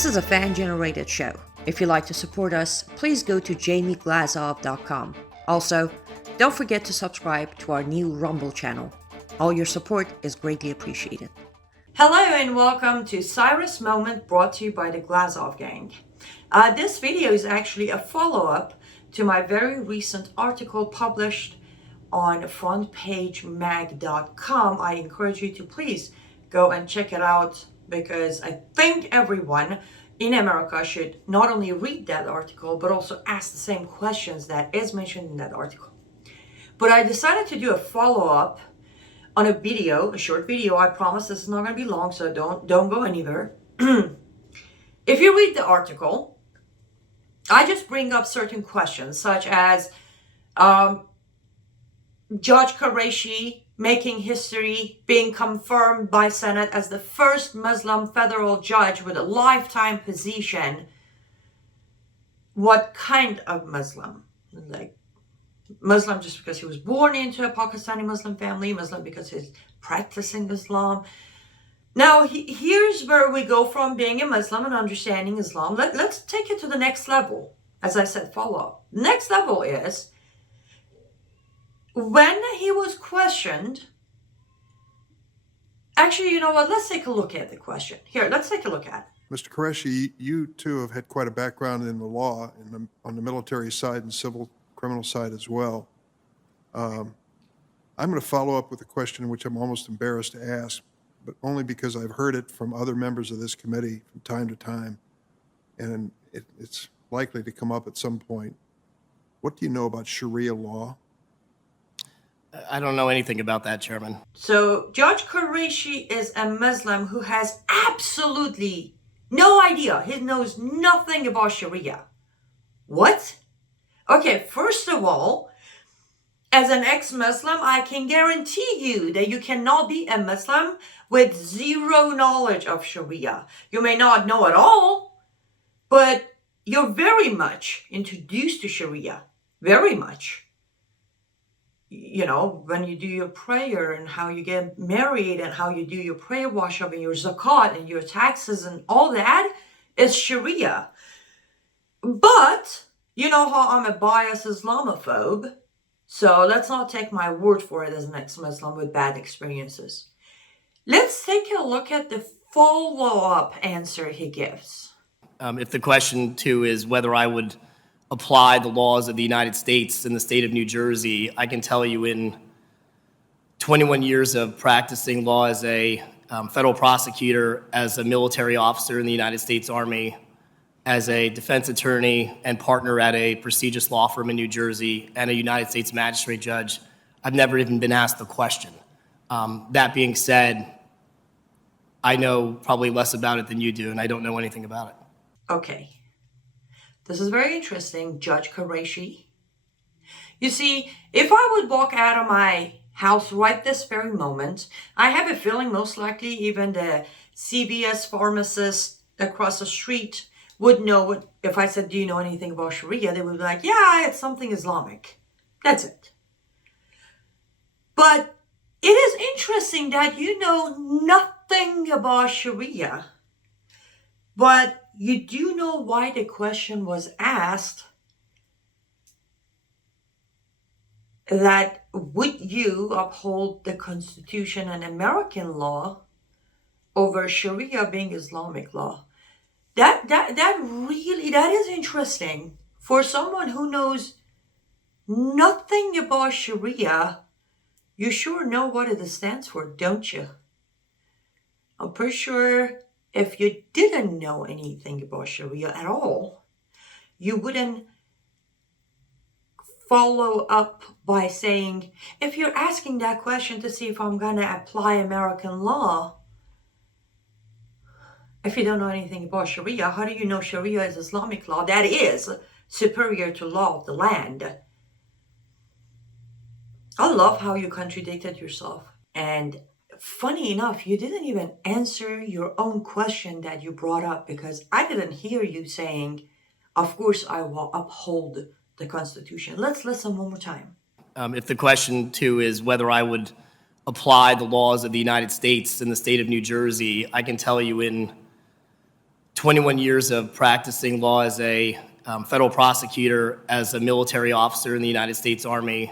This is a fan-generated show. If you'd like to support us, please go to jamieglazov.com. Also, don't forget to subscribe to our new Rumble channel. All your support is greatly appreciated. Hello and welcome to Cyrus Moment, brought to you by the Glazov Gang. This video is actually a follow-up to my very recent article published on frontpagemag.com. I encourage you to please go and check it out, because I think everyone in America should not only read that article, but also ask the same questions that is mentioned in that article. But I decided to do a follow-up on a video, a short video. I promise this is not going to be long, so don't go anywhere. If you read the article, I just bring up certain questions, such as Judge Quraishi making history, being confirmed by Senate as the first Muslim federal judge with a lifetime position. What kind of Muslim? Like Muslim just because he was born into a Pakistani Muslim family, Muslim because he's practicing Islam. Now, here's where we go from being a Muslim and understanding Islam. Let's take it to the next level. As I said, follow up. Next level is, when he was questioned, actually, you know what? Let's take a look at the question. Here, let's take a look at it. Mr. Quraishi, you too have had quite a background in the law, on the military side and civil criminal side as well. I'm going to follow up with a question which I'm almost embarrassed to ask, but only because I've heard it from other members of this committee from time to time, and it's likely to come up at some point. What do you know about Sharia law? I don't know anything about that, Chairman. So Judge Quraishi is a Muslim who has absolutely no idea. He knows nothing about Sharia. What? Okay, first of all, as an ex-Muslim, I can guarantee you that you cannot be a Muslim with zero knowledge of Sharia. You may not know at all, but you're very much introduced to Sharia. Very much. You know, when you do your prayer and how you get married and how you do your prayer wash-up and your zakat and your taxes and all that is Sharia. But you know how I'm a biased Islamophobe, so let's not take my word for it as an ex-Muslim with bad experiences. Let's take a look at the follow-up answer he gives. If the question, too, is whether I would apply the laws of the United States in the state of New Jersey, I can tell you in 21 years of practicing law as a federal prosecutor, as a military officer in the United States Army, as a defense attorney and partner at a prestigious law firm in New Jersey, and a United States magistrate judge, I've never even been asked the question. That being said, I know probably less about it than you do, and I don't know anything about it. Okay. This is very interesting, Judge Quraishi. You see, if I would walk out of my house right this very moment, I have a feeling most likely even the CVS pharmacist across the street would know what, if I said, do you know anything about Sharia? They would be like, yeah, it's something Islamic. That's it. But it is interesting that you know nothing about Sharia, but you do know why the question was asked, that would you uphold the Constitution and American law over Sharia being Islamic law? That is interesting. For someone who knows nothing about Sharia, you sure know what it stands for, don't you? I'm pretty sure if you didn't know anything about Sharia at all, you wouldn't follow up by saying, if you're asking that question to see if I'm going to apply American law, if you don't know anything about Sharia, how do you know Sharia is Islamic law that is superior to law of the land? I love how you contradicted yourself. And funny enough, you didn't even answer your own question that you brought up, because I didn't hear you saying, of course I will uphold the Constitution. Let's listen one more time. If the question, too, is whether I would apply the laws of the United States in the state of New Jersey, I can tell you in 21 years of practicing law as a federal prosecutor, as a military officer in the United States Army,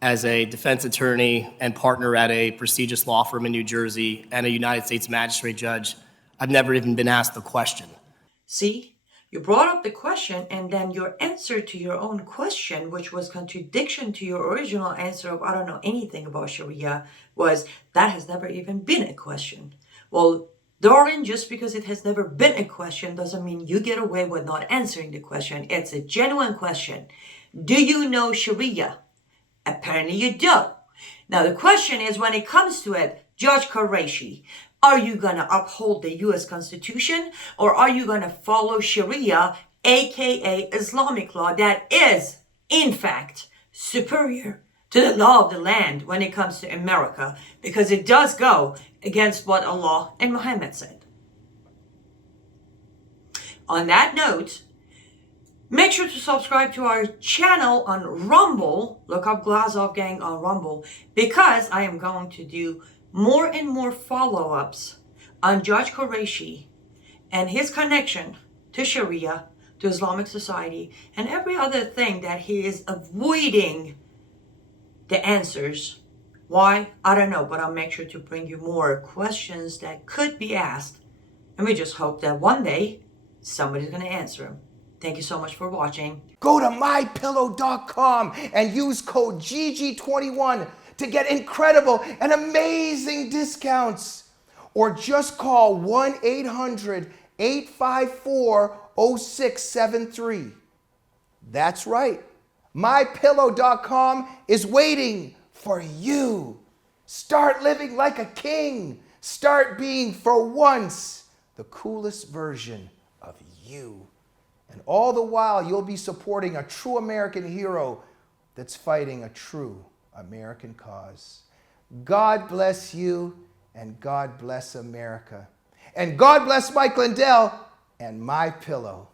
as a defense attorney and partner at a prestigious law firm in New Jersey, and a United States magistrate judge. I've never even been asked the question. See, you brought up the question, and then your answer to your own question, which was contradiction to your original answer of I don't know anything about Sharia, was that has never even been a question. Well, darling, just because it has never been a question doesn't mean you get away with not answering the question. It's a genuine question. Do you know Sharia? Apparently you don't. Now the question is, when it comes to it, Judge Quraishi, are you going to uphold the U.S. Constitution, or are you going to follow Sharia, aka Islamic law, that is, in fact, superior to the law of the land when it comes to America, because it does go against what Allah and Muhammad said. On that note, make sure to subscribe to our channel on Rumble. Look up Glazov Gang on Rumble, because I am going to do more and more follow-ups on Judge Quraishi and his connection to Sharia, to Islamic society, and every other thing that he is avoiding the answers. Why? I don't know, but I'll make sure to bring you more questions that could be asked, and we just hope that one day somebody's going to answer them. Thank you so much for watching. Go to mypillow.com and use code GG21 to get incredible and amazing discounts. Or just call 1-800-854-0673. That's right. MyPillow.com is waiting for you. Start living like a king. Start being, for once, the coolest version of you. And all the while, you'll be supporting a true American hero that's fighting a true American cause. God bless you, and God bless America. And God bless Mike Lindell and My Pillow.